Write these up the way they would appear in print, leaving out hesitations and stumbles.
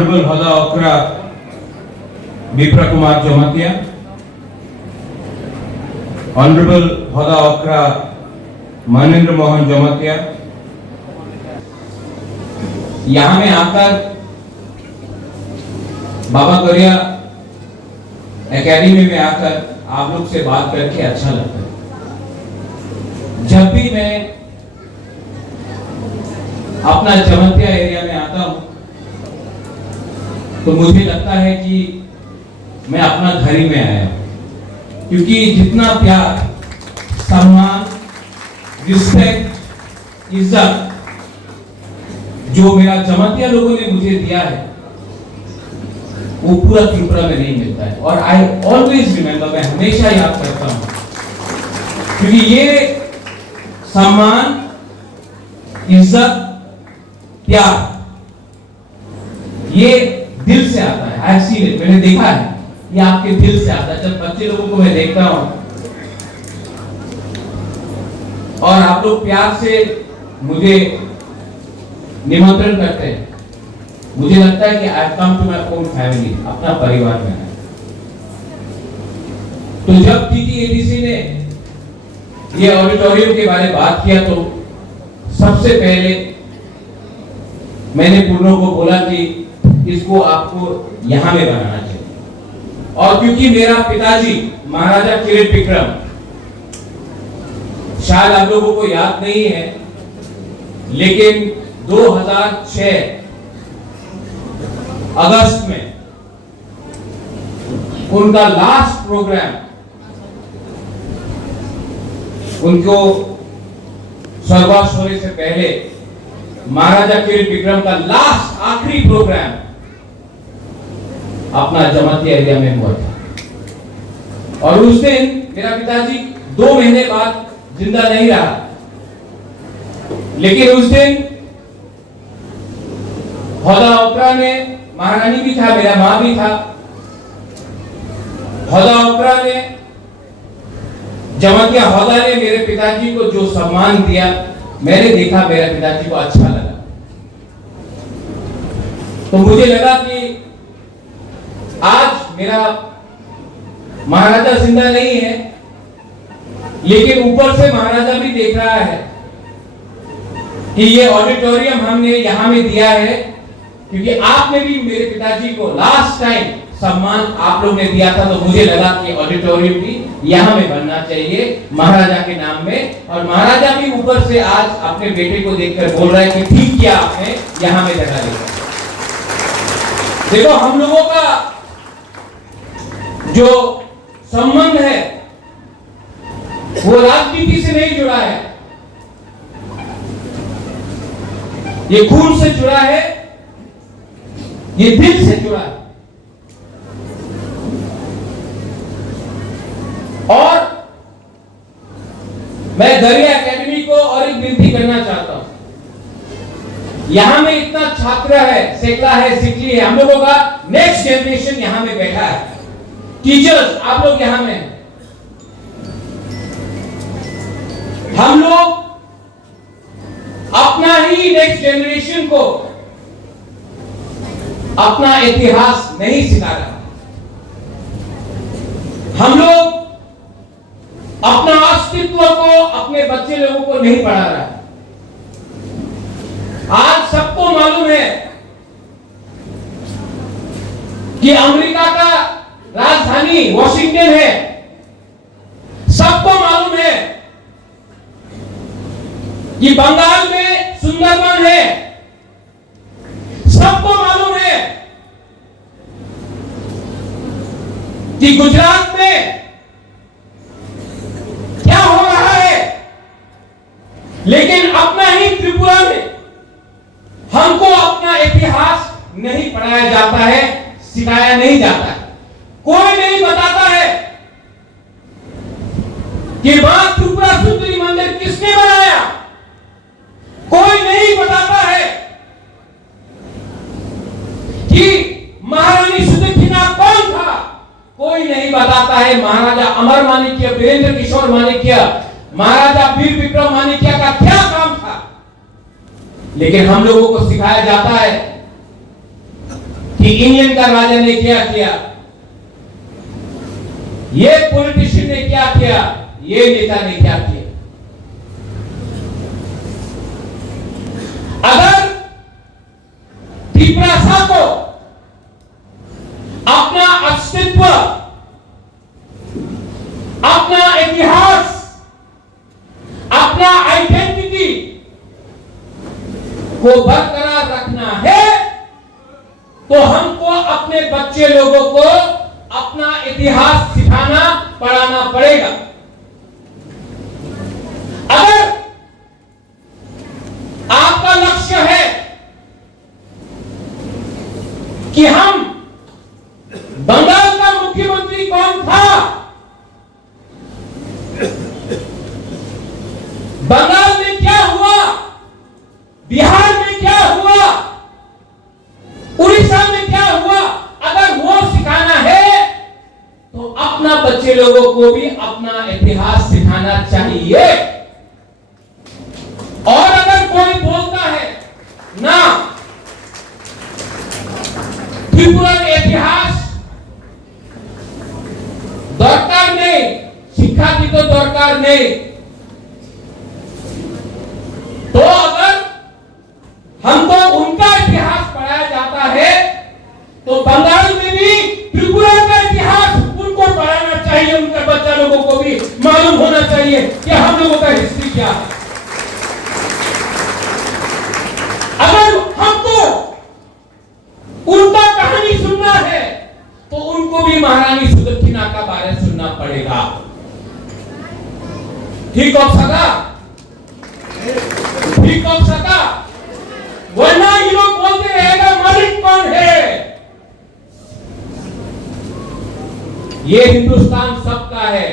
Honorable Hoda Okra Bipra Kumar Jamatia, Honorable Hoda Okra Manindra Mohan Jamatia, यहाँ में आकर बाबा गरिया एकेडमी में आकर आप लोग से बात करके अच्छा लगता है। जब भी मैं अपना जमतिया एरिया में आता हूं तो मुझे लगता है कि मैं अपना घर ही में आया हूं, क्योंकि जितना प्यार, सम्मान, रिस्पेक्ट, इज्जत जो मेरा जमतिया लोगों ने मुझे दिया है वो पूरा त्रिपुरा में नहीं मिलता है। और आई ऑलवेज रिमेंबर, मैं हमेशा याद करता हूं, क्योंकि ये सम्मान, इज्जत, प्यार ये दिल से आता है। आई हैव सीन इट, मैंने देखा है, ये आपके दिल से आता है। जब बच्चे लोगों को मैं देखता हूं और आप लोग प्यार से मुझे निमंत्रण करते हैं, मुझे लगता है कि I have come to my own family, अपना परिवार में है। तो जब टीटीएडीसी ने ये ऑडिटोरियम के बारे में बात किया तो सबसे पहले मैंने पूर्णों को बोला कि इसको आपको यहां में बनाना चाहिए। और क्योंकि मेरा पिताजी महाराजा किरीट विक्रम, शायद आप लोगों को याद नहीं है, लेकिन 2006 अगस्त में उनका लास्ट प्रोग्राम, उनको स्वर्गवास होने से पहले महाराजा किरीट विक्रम का लास्ट आखिरी प्रोग्राम अपना जमतिया एरिया में हुआ था। और उस दिन मेरा पिताजी 2 महीने बाद जिंदा नहीं रहा, लेकिन उस दिन होदा ओकरा ने, महारानी भी था, मेरा मां भी था, होदा ओकरा ने, जमतिया होदा ने मेरे पिताजी को जो सम्मान दिया, मैंने देखा मेरे पिताजी को अच्छा लगा। तो मुझे लगा कि आज मेरा महाराजा जिंदा नहीं है, लेकिन ऊपर से महाराजा भी देख रहा है कि ये ऑडिटोरियम हमने यहां में दिया है, क्योंकि आपने भी मेरे पिताजी को लास्ट टाइम सम्मान आप लोग ने दिया था। तो मुझे लगा कि ऑडिटोरियम भी यहां में बनना चाहिए महाराजा के नाम में। और महाराजा भी ऊपर से आज अपने बेटे को देखकर बोल रहा है कि ठीक किया आपने यहां में जगह दी। देखो, हम लोगों का जो संबंध है वो राजनीति से नहीं जुड़ा है, ये खून से जुड़ा है, ये दिल से जुड़ा है। और मैं गरिया एकेडमी को और एक विनती करना चाहता हूं, यहां में इतना छात्र है, सेकला है, सिकली है, हम लोगों का नेक्स्ट जनरेशन यहां में बैठा है, टीचर्स आप लोग यहां में, हम लोग अपना ही नेक्स्ट जनरेशन को अपना इतिहास नहीं सिखा रहा, हम लोग अपना अस्तित्व को अपने बच्चे लोगों को नहीं पढ़ा रहा है। आज सबको मालूम है कि अमेरिका का राजधानी वॉशिंगटन है, सबको मालूम है कि बंगाल में सुंदरबन है, सबको मालूम है कि गुजरात में क्या हो रहा है, लेकिन अपना ही त्रिपुरा में हमको अपना इतिहास नहीं पढ़ाया जाता है, सिखाया नहीं जाता है। कोई नहीं बताता है कि मां त्रिपुरा सुंदरी मंदिर किसने बनाया, कोई नहीं बताता है कि महारानी सुदक्षिणा कौन था, कोई नहीं बताता है महाराजा अमर माणिक्य, वीरेंद्र किशोर माणिक्य, महाराजा वीर विक्रम माणिक्य का क्या काम था। लेकिन हम लोगों को सिखाया जाता है कि इंडियन का राजा ने क्या किया, ये पॉलिटिशियन ने क्या किया, ये नेता ने क्या किया। अगर त्रिपुरा को अपना अस्तित्व, अपना इतिहास, अपना आइडेंटिटी को बरकरार रखना है तो हमको अपने बच्चे लोगों को अपना इतिहास सिखाना पढ़ाना पड़ेगा। अगर आपका लक्ष्य है कि हम बंगाल का मुख्यमंत्री कौन था, बंगाल में क्या हुआ, बिहार में क्या हुआ, उड़ीसा में क्या हुआ, अगर वो सिखाना है तो अपना बच्चे लोगों को भी अपना इतिहास सिखाना चाहिए। और अगर कोई बोलता है ना त्रिपुरा इतिहास दरकार नहीं, शिक्षा की तो दरकार नहीं, तो अगर हमको उनका इतिहास पढ़ाया जाता है तो बंगाल में भी त्रिपुरा का इतिहास उनको पढ़ाना चाहिए, उनके बच्चा लोगों को भी मालूम होना चाहिए कि हम लोगों का हिस्ट्री क्या है। अगर हमको उनका कहानी सुनना है तो उनको भी महारानी सुदक्षिणा का बारे सुनना पड़ेगा। ठीक हो सका, ठीक हो सका, वरना ये लोग बोलते रहेगा मालिक कौन है। ये हिंदुस्तान सबका है,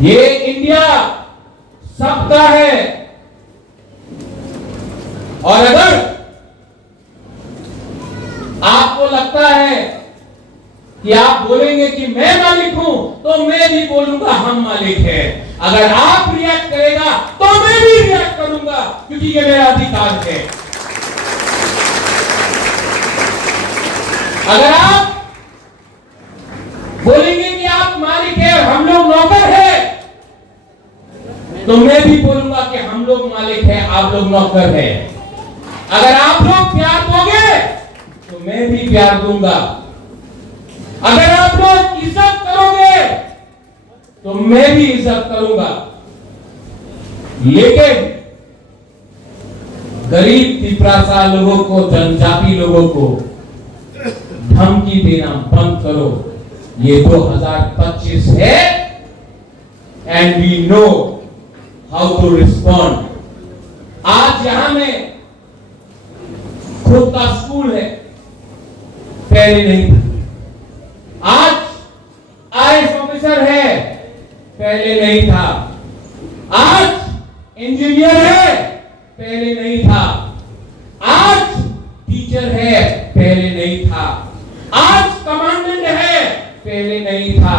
ये इंडिया सबका है। और अगर आपको लगता है कि आप बोलेंगे कि मैं मालिक हूं तो मैं भी बोलूंगा हम मालिक है। अगर आप रिएक्ट करेगा तो मैं भी रिएक्ट करूंगा, क्योंकि ये मेरा अधिकार है। अगर आप बोलेंगे कि आप मालिक है और हम लोग नौकर है, तो मैं भी बोलूंगा कि हम लोग मालिक है, आप लोग नौकर है। अगर आप लोग प्यार दोगे तो मैं भी प्यार दूंगा। अगर आप लोग इज्जत करोगे तो मैं भी इज्जत करूंगा। लेकिन गरीब त्रिपुरा लोगों को, जनजाति लोगों को धमकी देना बंद करो। ये 2025 है and we know how to respond. आज यहां में खुद का स्कूल है, पहले नहीं था। आज आईएएस ऑफिसर है, पहले नहीं था। आज इंजीनियर है, पहले नहीं था। आज टीचर है, पहले नहीं था। आज कमांडेंट है, पहले नहीं था।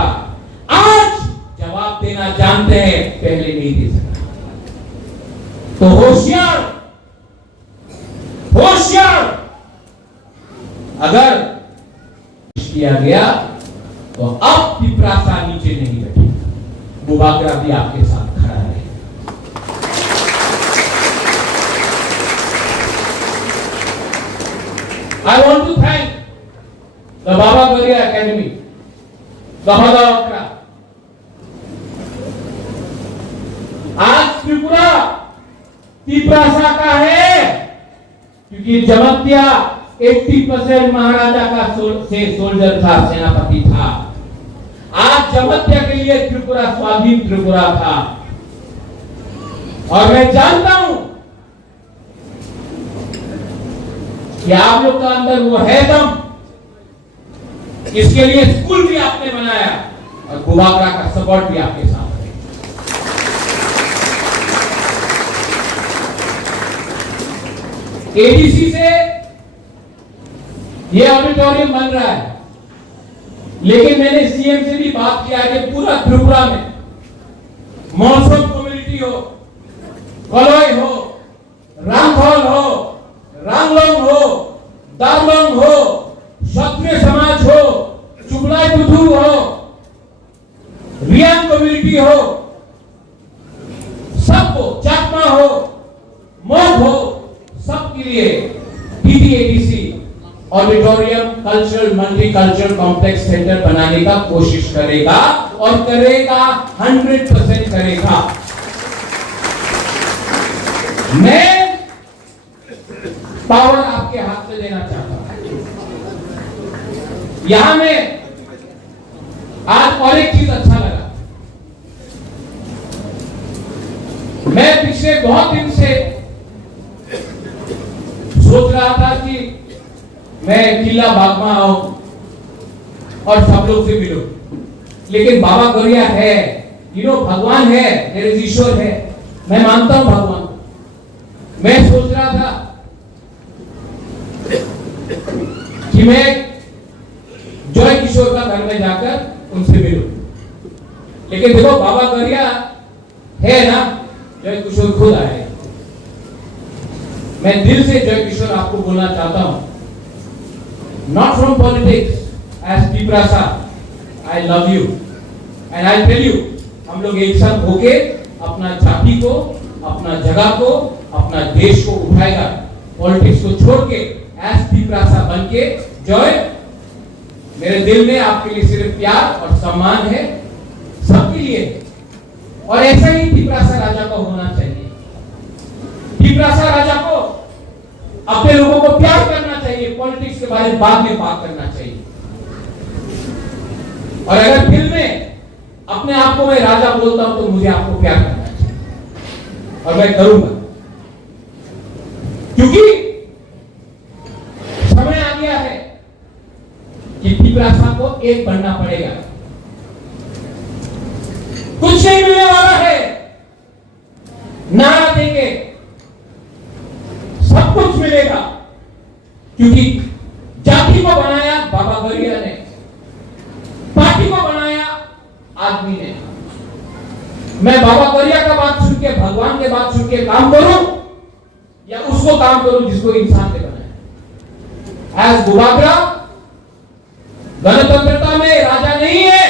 आज जवाब देना जानते हैं, पहले नहीं दे सकता। तो होशियार, होशियार। अगर किया गया तो अब त्रिपुरा नीचे नहीं बैठेगा, बुबागरा भी आपके साथ खड़ा है। I want to thank the Baba Garia Academy, the Bhagavakra. आज त्रिपुरा त्रिपुरा का है क्योंकि जमत्या 80% महाराजा का सोल्जर था, सेनापति था। आज जमत्या के लिए त्रिपुरा स्वाधीन त्रिपुरा था। और मैं जानता हूं कि आप लोग का अंदर वो है दम। इसके लिए स्कूल भी आपने बनाया और बुबागरा का सपोर्ट भी आपके साथ है। एडीसी से ये ऑडिटोरियम बन रहा है, लेकिन मैंने सीएम से भी बात किया कि पूरा त्रिपुरा में मौसम कम्युनिटी हो, कलोई हो, रामखोल हो, रामलोंग हो, तारबंग हो, क्षत्रिय समाज हो, चुगलाई पुथु हो, रियान कम्युनिटी हो, सबको, चाकमा हो, मोग हो, सबके लिए TTADC auditorium cultural multicultural complex centre बनाने का कोशिश करेगा और करेगा, 100% करेगा। मैं पावर आपके हाथ से देना चाहता हूं। यहां में आज और एक चीज अच्छा लगा, मैं पिछले बहुत दिन से सोच रहा था कि मैं किला बागमा आऊं और सब लोग से मिलूं, लेकिन बाबा गौरिया है, भगवान है, मेरे ईश्वर है, मैं मानता हूं भगवान। मैं सोच रहा था कि मैं जॉय किशोर का घर में जाकर उनसे मिलूं, लेकिन देखो बाबा गौरिया है ना, जॉय किशोर खुद आए। मैं दिल से जॉय किशोर आपको बोलना चाहता हूं, नॉट फ्रॉम पॉलिटिक्स, एज पीपरासा, I love you and I tell you, हम लोग एक साथ होके अपना जाति को, अपना जगह को, अपना देश को उठाएगा, पॉलिटिक्स को छोड़ के एज पीपरासा बन के। जॉय, मेरे दिल में आपके लिए सिर्फ प्यार और सम्मान है, सबके लिए, और ऐसा ही पीपरासा राजा को होना चाहिए। पीपरासा राजा को अपने लोगों को प्यार करना चाहिए, पॉलिटिक्स के बारे में बाद में बात करना चाहिए। और अगर फिर में अपने आप को मैं राजा बोलता हूं तो मुझे आपको प्यार करना चाहिए, और मैं करूंगा, क्योंकि समय आ गया है कि पीपरासा को एक बनना पड़ेगा। कुछ नहीं मिलने वाला है, नारा देंगे, सब कुछ मिलेगा, क्योंकि जाति को बनाया बाबा गौरिया ने, पार्टी को बनाया आदमी ने। मैं बाबा गौरिया का बात सुन के, भगवान के बात सुन के काम करूं, या उसको काम करूं जिसको इंसान ने बनाया। एज बुबागरा गणतंत्रता में राजा नहीं है,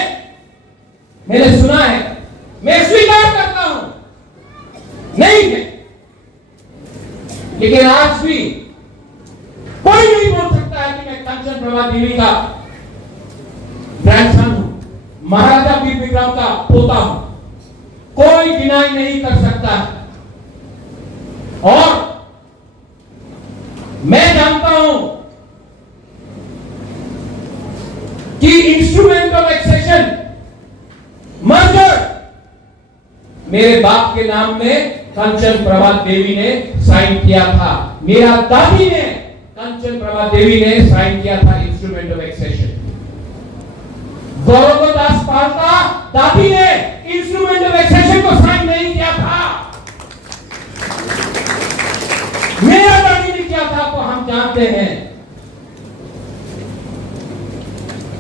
मैंने सुना है, मैं स्वीकार करता हूं, नहीं है, लेकिन आज भी कोई नहीं बोल सकता है कि मैं कंचन प्रभा देवी का ग्रैंडसन हूं, महाराजा वीर विक्रम का पोता हूं, कोई डिनाई नहीं कर सकता। और मैं जानता हूं कि इंस्ट्रूमेंट ऑफ एक्सेशन मर्जर मेरे बाप के नाम में कंचन प्रभा देवी ने साइन किया था, मेरा दादी ने, कंचन प्रभा देवी ने साइन किया था इंस्ट्रूमेंट ऑफ एक्सेशन। गौरवदास पाल का दादी ने इंस्ट्रूमेंट ऑफ एक्सेशन को साइन नहीं किया था, मेरा दादी ने किया था, तो हम जानते हैं।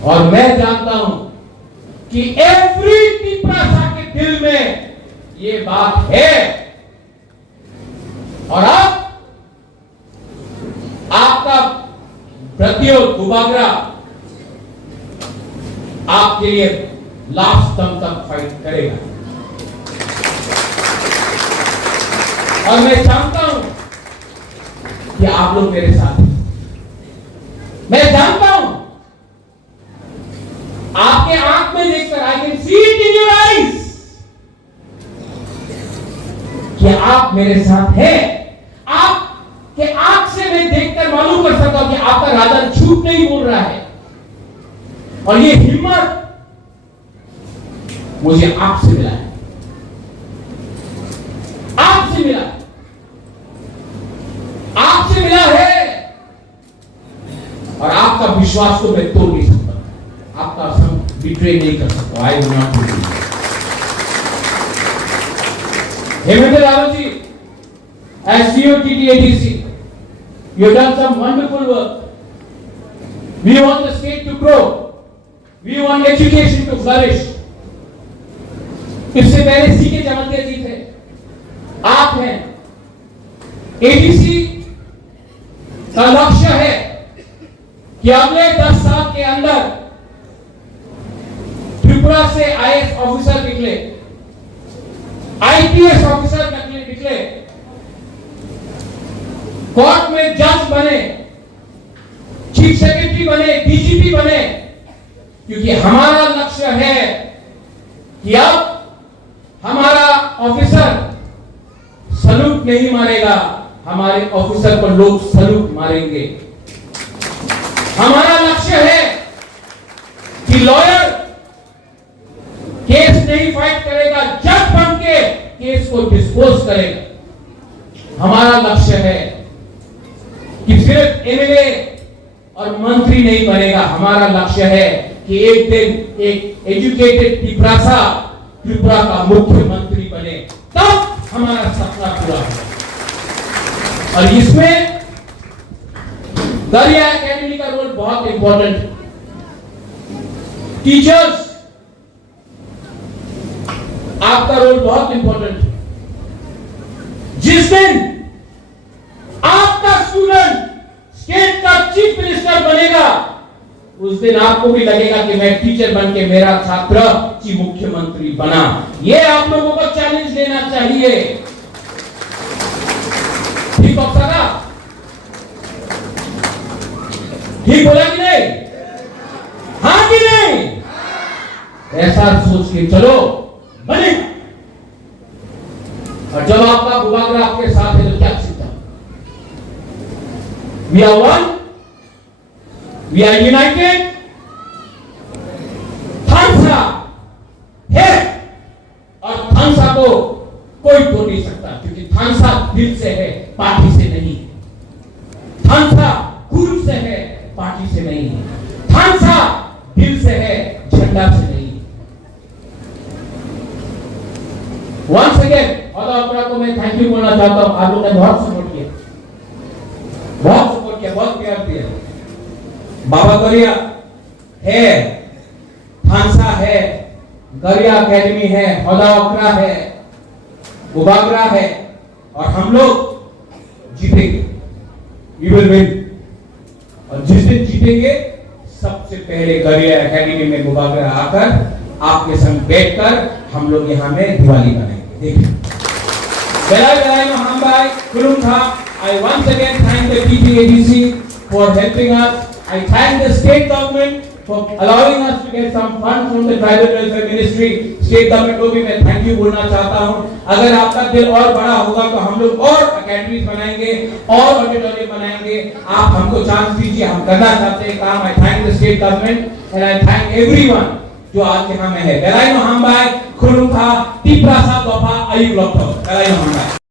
और मैं जानता हूं कि एवरी पीपरासा के दिल में ये बात है, और अब आपका प्रतियोग बुबागरा आपके लिए लास्ट दम तक फाइट करेगा। और मैं जानता हूं कि आप लोग मेरे साथ हैं, मैं जानता हूं, आपके आंख में देखकर, I can see it in your eyes, कि आप मेरे साथ हैं। आपके आंख से मैं देखकर मालूम कर सकता हूं कि आपका राजा झूठ नहीं बोल रहा है, और ये हिम्मत मुझे आपसे मिला है, आपसे मिला, आपसे मिला है, और आपका विश्वास को मैं तोड़ नहीं सकता, आपका बिट्रे नहीं कर सकता। I will not do. Hemant Rawat ji, as CEO TTADC, you have done some wonderful work. We want the state to grow. We want education to flourish. इससे पहले सीके जमतिया जी थे, आप हैं। ADC का लक्ष्य है कि अगले 10 साल के अंदर त्रिपुरा से आईएएस ऑफिसर निकले, आईपीएस ऑफिसर निकले, कोर्ट में जज बने, चीफ सेक्रेटरी बने, डीजीपी बने, क्योंकि हमारा लक्ष्य है कि अब हमारा ऑफिसर सलूट नहीं मारेगा, हमारे ऑफिसर पर लोग सलूट मारेंगे। हमारा लक्ष्य है कि लॉयर केस नहीं फाइट करेगा, जज बन के केस को डिस्पोज करेगा। हमारा लक्ष्य है कि सिर्फ एमएलए और मंत्री नहीं बनेगा, हमारा लक्ष्य है कि एक दिन एक एजुकेटेड त्रिपुरा का मुख्यमंत्री बने, तब हमारा सपना पूरा हो। और इसमें दरिया एकेडमी का रोल बहुत इंपॉर्टेंट है। टीचर्स, आपका रोल बहुत इंपॉर्टेंट है। जिस दिन आपका स्टूडेंट स्टेट का चीफ मिनिस्टर बनेगा, उस दिन आपको भी लगेगा कि मैं टीचर बन के मेरा छात्र चीफ मुख्यमंत्री बना। ये आप लोगों को चैलेंज लेना चाहिए। ठीक होगा? ठीक बोला कि नहीं? हाँ कि नहीं? ऐसा सोच के चलो, बने। और जब आपका बुबागरा आपके साथ है तो क्या चिंता? We are one, we are united. थानसा है और थानसा को कोई तोड़ नहीं सकता, क्योंकि थानसा दिल से है, पार्टी से नहीं। थानसा गुरु से है, पार्टी से नहीं। थानसा दिल से है, झंडा से नहीं। वंस अगेन हौदा को मैं थैंक यू बोलना चाहता हूं। आप लोगों ने बहुत सपोर्ट किया, बहुत प्यार दिया। बाबा गरिया है, थानसा है, गरिया एकेडमी है, हौदा ओकरा है, बुबागरा है, और हम लोग जीतेंगे। We will win. और जिस दिन जीतेंगे, सबसे पहले गरिया एकेडमी में बुबागरा आकर आपके संग बैठकर हम लोग यहाँ में दिवाली मनाएंगे। देखिए, बेलाय महाबाई कुलुम था। I once again thank the TPADC for helping us. I thank the state government for allowing us to get some funds from the tribal welfare ministry. State government को भी मैं thank you बोलना चाहता हूँ। अगर आपका दिल और बड़ा होगा तो हम लोग और अकेडमीज बनाएंगे, और ऑडिटोरियम बनाएंगे। आप हमको चांस दीजिए, हम करना चाहते हैं काम। I thank the state government and I thank everyone जो आज यहाँ में है। बेलाय महाबाई खुलुम था, टिप्रा सा दोफा आयु लॉकडाउन। बेलाय महाबाई।